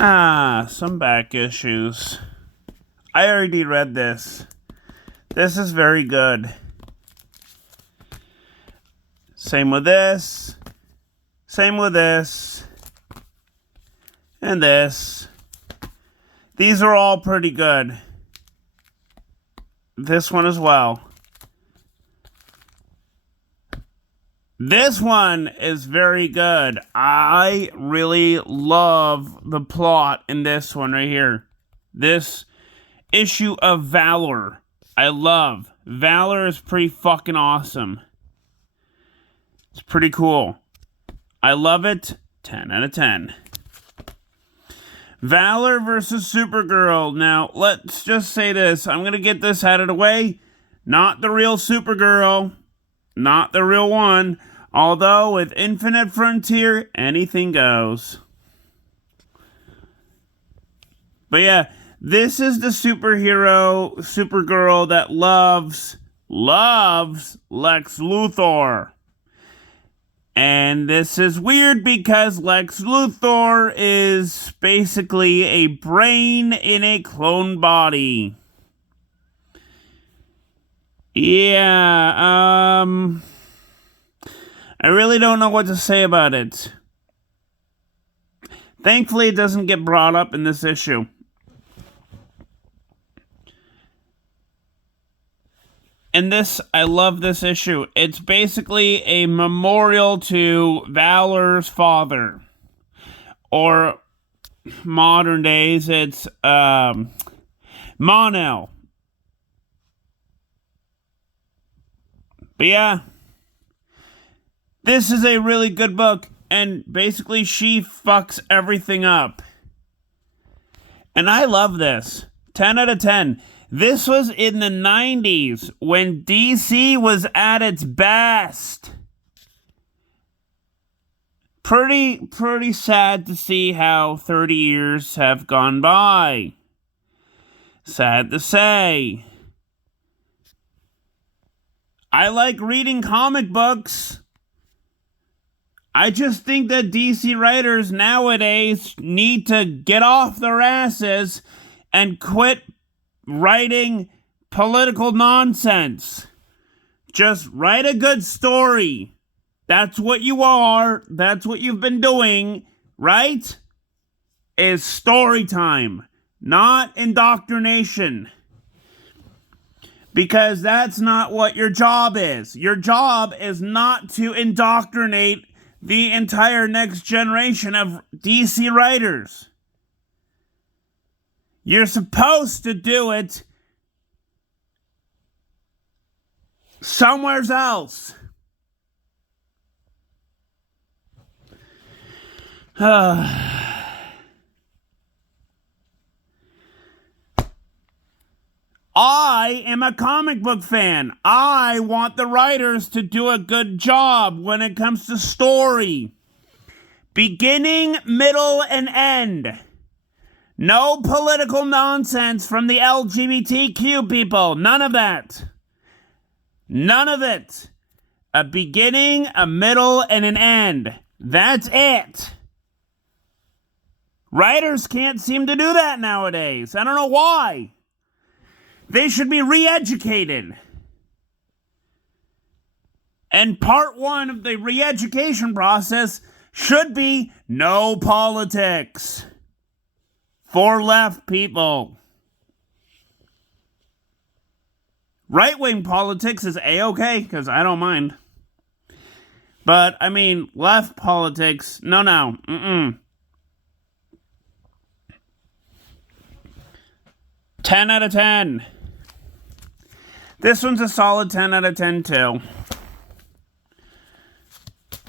Some back issues. I already read this. This is very good. Same with this. Same with this. And this. These are all pretty good. This one as well. This one is very good. I really love the plot in this one right here. This issue of Valor. I love. Valor is pretty fucking awesome. It's pretty cool. I love it. 10 out of 10. Valor versus Supergirl. Now, let's just say this. I'm going to get this out of the way. Not the real Supergirl. Not the real one. Although, with Infinite Frontier, anything goes. But yeah, this is the Supergirl that loves Lex Luthor. And this is weird because Lex Luthor is basically a brain in a clone body. Yeah, I really don't know what to say about it. Thankfully, it doesn't get brought up in this issue. And this, I love this issue. It's basically a memorial to Valor's father. Or, modern days, it's, Mon-El. But yeah. This is a really good book, and basically she fucks everything up. And I love this. 10 out of 10. This was in the 90s when DC was at its best. Pretty sad to see how 30 years have gone by. Sad to say. I like reading comic books. I just think that DC writers nowadays need to get off their asses and quit writing political nonsense. Just write a good story. That's what you are. That's what you've been doing, right? Is story time, not indoctrination. Because that's not what your job is. Your job is not to indoctrinate the entire next generation of DC writers. You're supposed to do it somewhere else. I am a comic book fan. I want the writers to do a good job when it comes to story. Beginning, middle, and end. No political nonsense from the LGBTQ people. None of that. None of it. A beginning, a middle, and an end. That's it. Writers can't seem to do that nowadays. I don't know why. They should be re-educated. And part one of the re-education process should be no politics. For left people. Right-wing politics is A-okay, because I don't mind. But, I mean, left politics, no. 10 out of 10. This one's a solid 10 out of 10, too.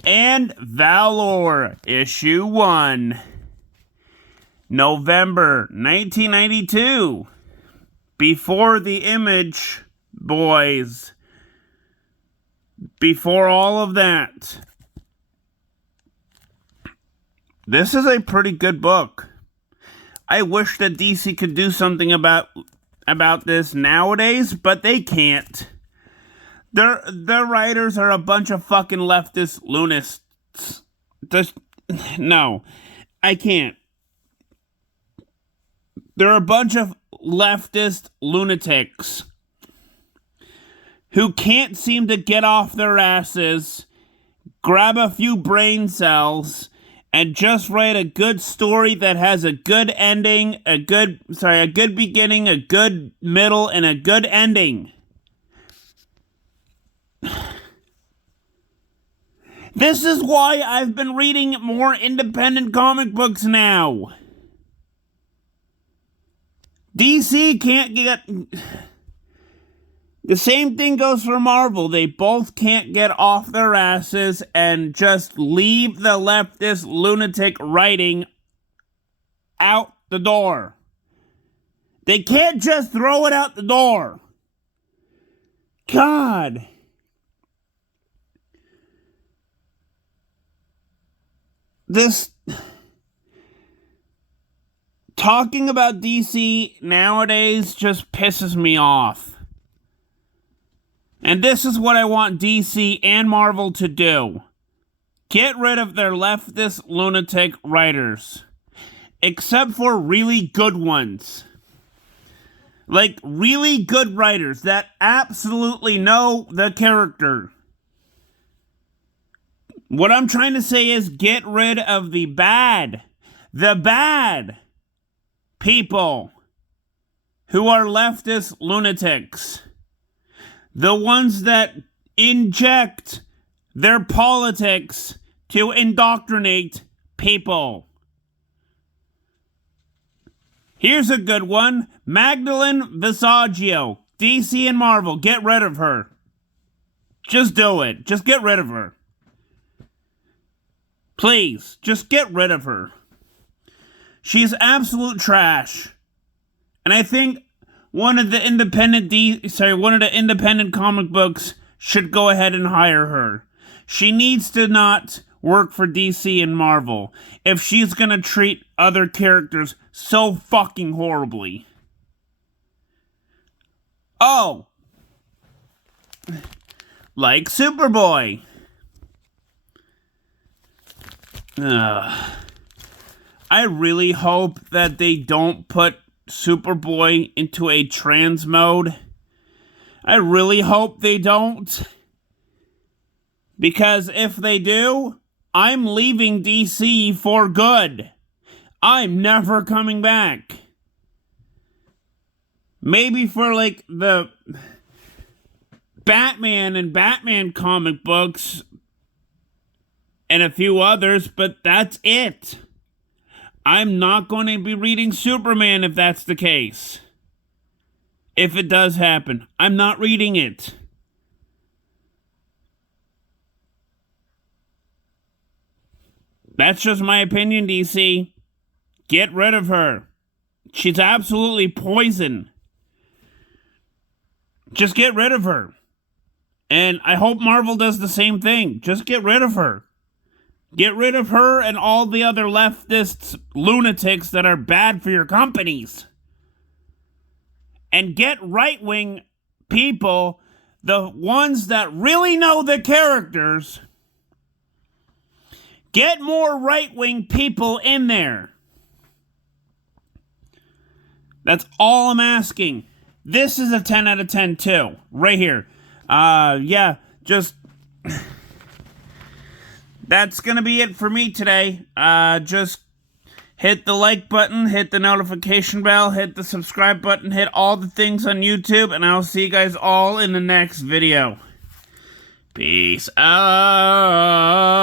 And Valor, issue 1. November 1992. Before the Image boys. Before all of that. This is a pretty good book. I wish that DC could do something about this nowadays, but they can't. Their writers are a bunch of fucking leftist lunatics. No, I can't. They're a bunch of leftist lunatics who can't seem to get off their asses, grab a few brain cells, and just write a good story that has a good ending, a good beginning, a good middle, and a good ending. This is why I've been reading more independent comic books now. DC can't get... The same thing goes for Marvel. They both can't get off their asses and just leave the leftist lunatic writing out the door. They can't just throw it out the door. God. This... Talking about DC nowadays just pisses me off. And this is what I want DC and Marvel to do. Get rid of their leftist lunatic writers. Except for really good ones. Like, really good writers that absolutely know the character. What I'm trying to say is get rid of the bad people who are leftist lunatics. The ones that inject their politics to indoctrinate people. Here's a good one. Magdalene Visaggio. DC and Marvel, get rid of her. Just do it. Just get rid of her. Please, just get rid of her. She's absolute trash. And I think one of the independent comic books should go ahead and hire her. She needs to not work for DC and Marvel if she's gonna treat other characters so fucking horribly. Oh. Like Superboy. I really hope that they don't put Superboy into a trans mode. I really hope they don't. Because if they do, I'm leaving DC for good. I'm never coming back. Maybe for like the Batman and Batman comic books and a few others, but that's it. I'm not going to be reading Superman if that's the case. If it does happen, I'm not reading it. That's just my opinion, DC. Get rid of her. She's absolutely poison. Just get rid of her. And I hope Marvel does the same thing. Just get rid of her. Get rid of her and all the other leftist lunatics that are bad for your companies. And get right-wing people, the ones that really know the characters. Get more right-wing people in there. That's all I'm asking. This is a 10 out of 10 too. Right here. Just... That's going to be it for me today. Just hit the like button, hit the notification bell, hit the subscribe button, hit all the things on YouTube, and I'll see you guys all in the next video. Peace out.